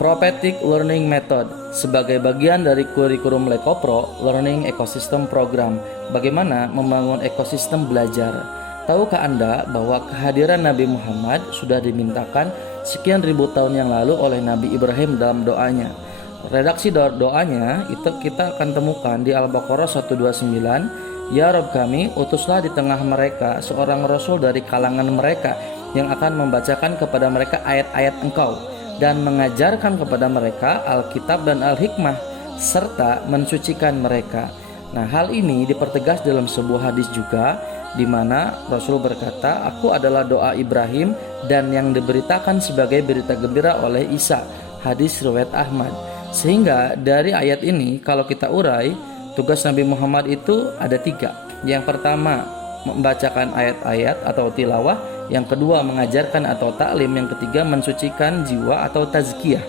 Prophetic Learning Method sebagai bagian dari kurikulum Lekopro Learning Ecosystem Program. Bagaimana membangun ekosistem belajar? Tahukah Anda bahwa kehadiran Nabi Muhammad sudah dimintakan sekian ribu tahun yang lalu oleh Nabi Ibrahim dalam doanya? Redaksi doanya itu kita akan temukan di Al-Baqarah 129. Ya Rabb kami, utuslah di tengah mereka seorang rasul dari kalangan mereka yang akan membacakan kepada mereka ayat-ayat Engkau dan mengajarkan kepada mereka Alkitab dan Al-Hikmah serta mensucikan mereka. Nah, hal ini dipertegas dalam sebuah hadis juga, di mana Rasul berkata, aku adalah doa Ibrahim dan yang diberitakan sebagai berita gembira oleh Isa. Hadis riwayat Ahmad. Sehingga dari ayat ini kalau kita urai, tugas Nabi Muhammad itu ada 3. Yang pertama membacakan ayat-ayat atau tilawah, yang kedua mengajarkan atau taklim, yang ketiga mensucikan jiwa atau tazkiyah.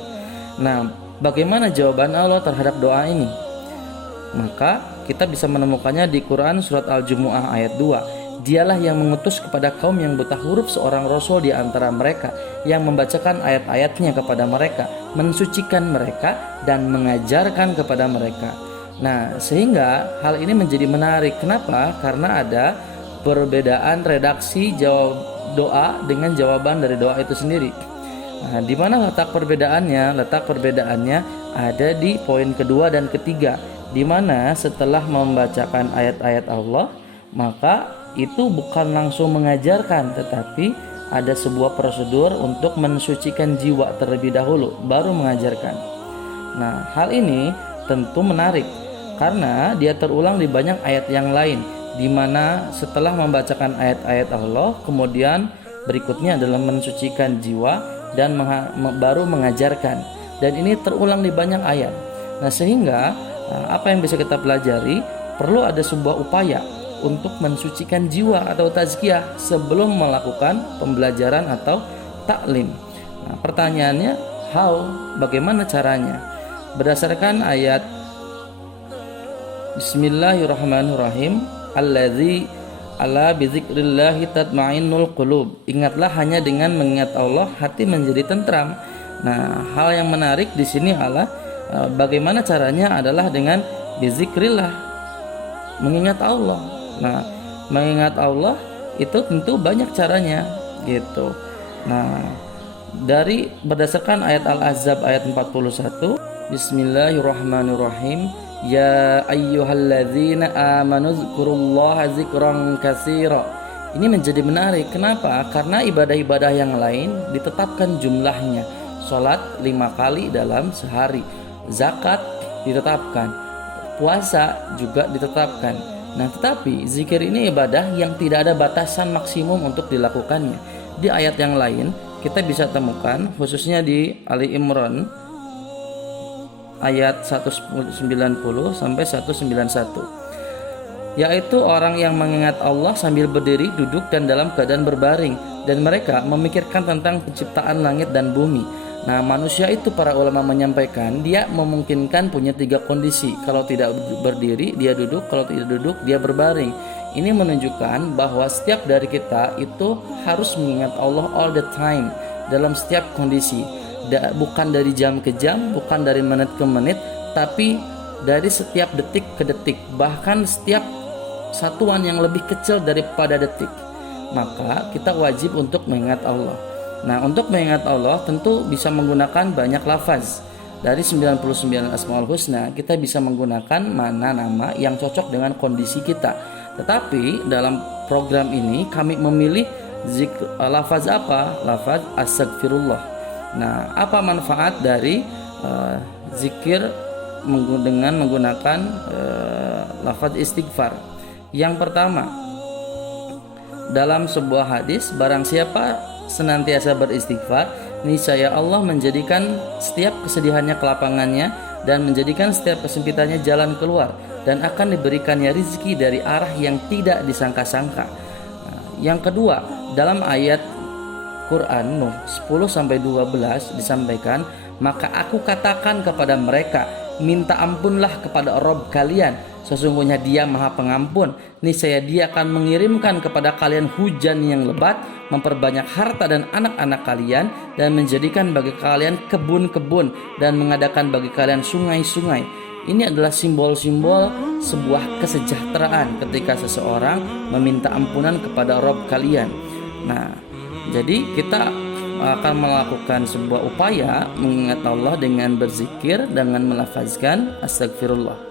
Nah, bagaimana jawaban Allah terhadap doa ini? Maka kita bisa menemukannya di Quran surat Al-Jumu'ah ayat 2. Dialah yang mengutus kepada kaum yang buta huruf seorang rasul di antara mereka yang membacakan ayat-ayatnya kepada mereka, mensucikan mereka dan mengajarkan kepada mereka. Nah, sehingga hal ini menjadi menarik. Kenapa? Karena ada perbedaan redaksi jawab doa dengan jawaban dari doa itu sendiri. Nah, di mana letak perbedaannya? Letak perbedaannya ada di poin kedua dan ketiga, di mana setelah membacakan ayat-ayat Allah, maka itu bukan langsung mengajarkan, tetapi ada sebuah prosedur untuk mensucikan jiwa terlebih dahulu, baru mengajarkan. Nah, hal ini tentu menarik karena dia terulang di banyak ayat yang lain, di mana setelah membacakan ayat-ayat Allah, kemudian berikutnya adalah mensucikan jiwa dan baru mengajarkan. Dan ini terulang di banyak ayat. Nah, sehingga apa yang bisa kita pelajari, perlu ada sebuah upaya untuk mensucikan jiwa atau tazkiyah sebelum melakukan pembelajaran atau taklim. Nah, pertanyaannya, bagaimana caranya? Berdasarkan ayat Bismillahirrahmanirrahim, alladzi ala bizikrillahi tatmainnul qulub. Ingatlah, hanya dengan mengingat Allah hati menjadi tentram. Nah, hal yang menarik di sini adalah bagaimana caranya adalah dengan bizikrillah, mengingat Allah. Nah, mengingat Allah itu tentu banyak caranya gitu. Nah, berdasarkan ayat Al-Ahzab ayat 41, Bismillahirrahmanirrahim. Ya ayyuhalladzina amanu dzkurullaha dzikran katsira. Ini menjadi menarik. Kenapa? Karena ibadah-ibadah yang lain ditetapkan jumlahnya. Salat 5 kali dalam sehari, zakat ditetapkan, puasa juga ditetapkan. Nah, tetapi zikir ini ibadah yang tidak ada batasan maksimum untuk dilakukannya. Di ayat yang lain kita bisa temukan, khususnya di Ali Imran ayat 190 sampai 191, yaitu orang yang mengingat Allah sambil berdiri, duduk, dan dalam keadaan berbaring, dan mereka memikirkan tentang penciptaan langit dan bumi. Nah, manusia itu, para ulama menyampaikan, dia memungkinkan punya 3 kondisi. Kalau tidak berdiri, dia duduk. Kalau tidak duduk, dia berbaring. Ini menunjukkan bahwa setiap dari kita itu harus mengingat Allah all the time, dalam setiap kondisi. Bukan dari jam ke jam, bukan dari menit ke menit, tapi dari setiap detik ke detik, bahkan setiap satuan yang lebih kecil daripada detik. Maka kita wajib untuk mengingat Allah. Nah, untuk mengingat Allah tentu bisa menggunakan banyak lafaz. Dari 99 Asmaul Husna, kita bisa menggunakan mana nama yang cocok dengan kondisi kita. Tetapi dalam program ini kami memilih lafaz apa? Lafaz Astaghfirullah. Nah, apa manfaat dari zikir dengan menggunakan lafaz istighfar? Yang pertama, dalam sebuah hadis, barang siapa senantiasa beristighfar, niscaya Allah menjadikan setiap kesedihannya kelapangannya dan menjadikan setiap kesempitannya jalan keluar, dan akan diberikannya rizki dari arah yang tidak disangka-sangka. Nah, yang kedua, dalam ayat Quran Nuh 10-12 disampaikan, maka aku katakan kepada mereka, minta ampunlah kepada Rabb kalian, sesungguhnya Dia Maha Pengampun. Niscaya Dia akan mengirimkan kepada kalian hujan yang lebat, memperbanyak harta dan anak-anak kalian, dan menjadikan bagi kalian kebun-kebun, dan mengadakan bagi kalian sungai-sungai. Ini adalah simbol-simbol sebuah kesejahteraan ketika seseorang meminta ampunan kepada Rob kalian. Nah, jadi kita akan melakukan sebuah upaya mengingat Allah dengan berzikir, dengan melafazkan astagfirullah.